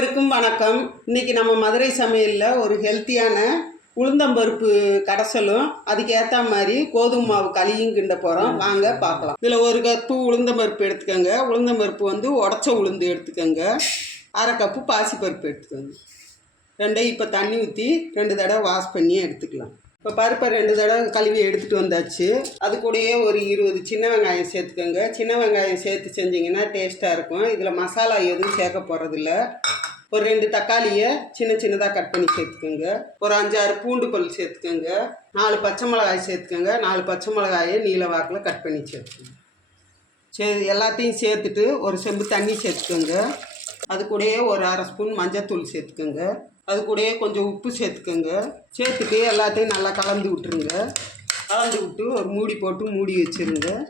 அனைவருக்கும் வணக்கம். இன்னைக்கு நம்ம மதுரை சமையலில் ஒரு ஹெல்த்தியான உளுந்தம்பருப்பு கடைசலும் அதுக்கு ஏற்ற மாதிரி கோதுமை மாவு களியும் கிண்ட போகிறோம் வாங்க பார்க்கலாம். இதில் ஒரு கப்பு உளுந்தம்பருப்பு எடுத்துக்கோங்க. உளுந்தம்பருப்பு வந்து உடச்ச உளுந்து எடுத்துக்கோங்க. அரை கப்பு பாசிப்பருப்பு எடுத்துக்கோங்க. ரெண்டையும் இப்போ தண்ணி ஊற்றி ரெண்டு தடவை வாஷ் பண்ணி எடுத்துக்கலாம். இப்போ பருப்பை ரெண்டு தடவை கழுவி எடுத்துகிட்டு வந்தாச்சு. அது கூடயே ஒரு இருபது சின்ன வெங்காயம் சேர்த்துக்கோங்க. சின்ன வெங்காயம் சேர்த்து செஞ்சிங்கன்னா டேஸ்ட்டாக இருக்கும். இதில் மசாலா எதுவும் சேர்க்க போகிறதில்ல ஒரு ரெண்டு தக்காளியை சின்ன சின்னதாக கட் பண்ணி சேர்த்துக்கோங்க. ஒரு அஞ்சாறு பூண்டு பல் சேர்த்துக்கோங்க. நாலு பச்சை மிளகாய் சேர்த்துக்கோங்க. நாலு பச்சை மிளகாயை நீல வாக்கில் கட் பண்ணி சேர்த்துக்கோங்க. சரி எல்லாத்தையும் சேர்த்துட்டு ஒரு செம்பு தண்ணி சேர்த்துக்கோங்க. அது கூடயே ஒரு அரை ஸ்பூன் மஞ்சத்தூள் சேர்த்துக்கோங்க. அது கூடயே கொஞ்சம் உப்பு சேர்த்துக்கோங்க. சேர்த்துட்டு எல்லாத்தையும் நல்லா கலந்து விட்டுருங்க. கலந்து விட்டு ஒரு மூடி போட்டு மூடி வச்சுருங்க.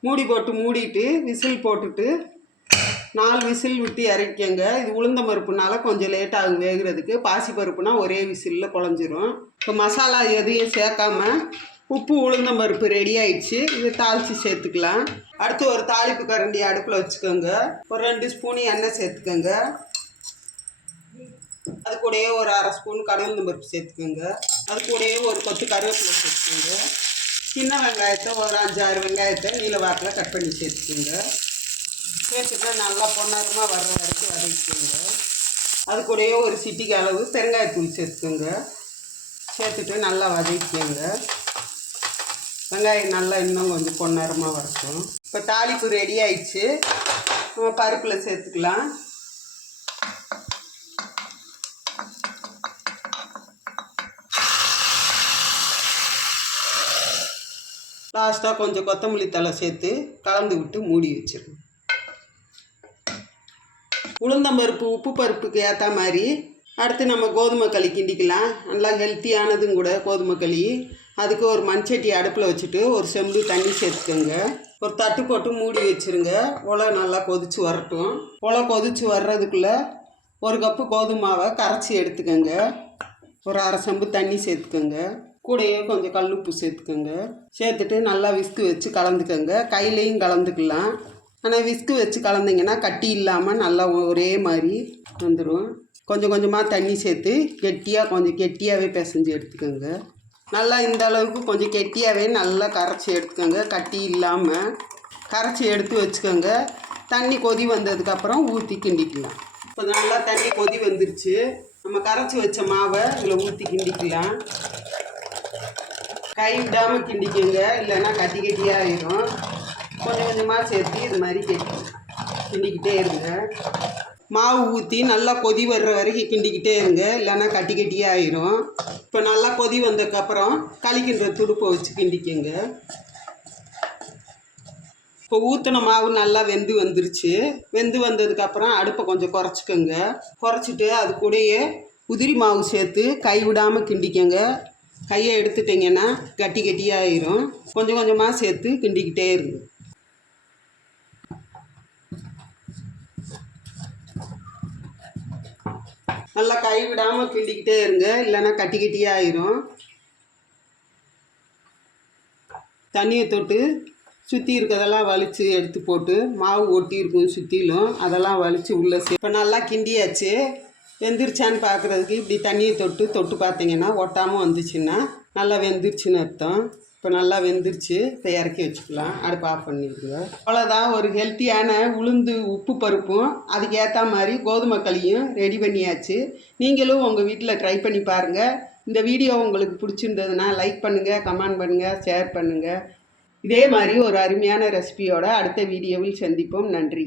மூடி போட்டு மூடிட்டு விசில் போட்டுட்டு நாலு விசில் விட்டு இறக்கிக்கங்க இது உளுந்த பருப்புனால கொஞ்சம் லேட் ஆகும் வேகிறதுக்கு. பாசி பருப்புனா ஒரே விசிலில் குழஞ்சிரும் இப்போ மசாலா எதையும் சேர்க்காம உப்பு உளுந்தம் பருப்பு ரெடி ஆயிடுச்சு. இது தாளித்து சேர்த்துக்கலாம். அடுத்து ஒரு தாளிப்பு கரண்டி அடுப்பில் வச்சுக்கோங்க. ஒரு ரெண்டு ஸ்பூன் எண்ணெய் சேர்த்துக்கோங்க. அது கூடயே ஒரு அரை ஸ்பூன் கடவுளுந்தம் பருப்பு சேர்த்துக்கோங்க. அது கூடயே ஒரு கொத்து கருவேப்பிலை சேர்த்துக்கோங்க. சின்ன வெங்காயத்தை ஒரு அஞ்சாறு வெங்காயத்தை நீல வாக்கில் கட் பண்ணி சேர்த்துக்கோங்க. சேர்த்துட்டு நல்லா பொன்னரமாக வர்ற வரைக்கும் வதக்கிக்கோங்க. அது கூடயே ஒரு சிட்டிக்கு அளவு பெருங்காயத்தூள் சேர்த்துக்கோங்க. சேர்த்துட்டு நல்லா வதக்கிக்கோங்க. வெங்காயம் நல்லா இன்னும் கொஞ்சம் பொன்னரமாக வரட்டும். இப்போ தாளிப்பு ரெடி ஆயிடுச்சு. நம்ம பருப்பில் சேர்த்துக்கலாம். லாஸ்ட்டாக கொஞ்சம் கொத்தமல்லி தழை சேர்த்து கலந்து விட்டு மூடி வச்சிருக்கோம் உளுந்தம்பருப்பு உப்பு பருப்புக்கு ஏற்ற மாதிரி அடுத்து நம்ம கோதுமை களி கிண்டிக்கலாம். நல்லா ஹெல்த்தியானதும் கூட கோதுமை களி அதுக்கு ஒரு மண்சட்டி அடுப்பில் வச்சுட்டு ஒரு செம்பு தண்ணி சேர்த்துக்கோங்க. ஒரு தட்டு போட்டு மூடி வச்சுருங்க. உலை நல்லா கொதிச்சு வரட்டும். உலை கொதிச்சு வர்றதுக்குள்ளே ஒரு கப்பு கோதுமை மாவை கரைச்சி எடுத்துக்கோங்க. ஒரு அரை செம்பு தண்ணி சேர்த்துக்கோங்க. கூடயே கொஞ்சம் கல்லுப்பு சேர்த்துக்கோங்க. சேர்த்துட்டு நல்லா விஸ்கு வச்சு கலந்துக்கோங்க. கையிலையும் கலந்துக்கலாம். ஆனால் விஸ்கு வச்சு கலந்தீங்கன்னா கட்டி இல்லாமல் நல்லா ஒரே மாதிரி வந்துடும் கொஞ்சம் கொஞ்சமாக தண்ணி சேர்த்து கெட்டியாக கொஞ்சம் கெட்டியாகவே பிசைஞ்சு எடுத்துக்கோங்க. நல்லா இந்த அளவுக்கு கொஞ்சம் கெட்டியாகவே நல்லா கரைச்சி எடுத்துக்கோங்க. கட்டி இல்லாமல் கரைச்சி எடுத்து வச்சுக்கோங்க. தண்ணி கொதி வந்ததுக்கப்புறம் ஊற்றி கிண்டிக்கலாம். இப்போ நல்லா தண்ணி கொதி வந்துருச்சு. நம்ம கரைச்சி வச்ச மாவை இதில் ஊற்றி கிண்டிக்கலாம். கை விடாமல் கிண்டிக்கோங்க. இல்லைன்னா கட்டி கட்டியாக ஆயிரும். கொஞ்சம் கொஞ்சமாக சேர்த்து இது மாதிரி கெட்டி கிண்டிக்கிட்டே இருங்க. மாவு ஊற்றி நல்லா கொதி வர்ற வரைக்கும் கிண்டிக்கிட்டே இருங்க. இல்லைன்னா கட்டி கட்டியே ஆயிரும். இப்போ நல்லா கொதி வந்ததுக்கப்புறம் களிக்கின்ற துடுப்பை வச்சு கிண்டிக்கோங்க. இப்போ ஊற்றின மாவு நல்லா வெந்து வந்துருச்சு. வெந்து வந்ததுக்கப்புறம் அடுப்பை கொஞ்சம் குறைச்சிக்கோங்க. குறைச்சிட்டு அது கூடயே உதிரி மாவு சேர்த்து கை விடாமல் கிண்டிக்கோங்க. கையை எடுத்துட்டிங்கன்னா கட்டி கட்டியாயிரும் கொஞ்சம் கொஞ்சமாக சேர்த்து கிண்டிக்கிட்டே இருங்க. நல்லா கை விடாமல் கிண்டிக்கிட்டே இருங்க. இல்லைன்னா கட்டி கட்டியே ஆயிரும். தண்ணியை தொட்டு சுற்றி இருக்கிறதெல்லாம் வலித்து எடுத்து போட்டு மாவு ஒட்டி இருக்கும் சுற்றிலும் அதெல்லாம் வலித்து உள்ளே சே இப்போ நல்லா கிண்டியாச்சு. வெந்துருச்சான்னு பார்க்குறதுக்கு இப்படி தண்ணியை தொட்டு தொட்டு பார்த்தீங்கன்னா ஒட்டாமல் வந்துச்சுன்னா நல்லா வெந்துருச்சுன்னு அர்த்தம். இப்போ நல்லா வெந்துருச்சு. இப்போ இறக்கி வச்சுக்கலாம். அடுப்பு ஆஃப் பண்ணிடுங்க. அவ்வளோதான் ஒரு ஹெல்த்தியான உளுந்து உப்பு பருப்பும் அதுக்கு ஏற்ற மாதிரி கோதுமை களியும் ரெடி பண்ணியாச்சு. நீங்களும் உங்கள் வீட்டில் ட்ரை பண்ணி பாருங்கள் இந்த வீடியோ உங்களுக்கு பிடிச்சிருந்ததுன்னா லைக் பண்ணுங்கள் கமெண்ட் பண்ணுங்கள் ஷேர் பண்ணுங்கள் இதே மாதிரி ஒரு அருமையான ரெசிபியோட அடுத்த வீடியோவில் சந்திப்போம். நன்றி.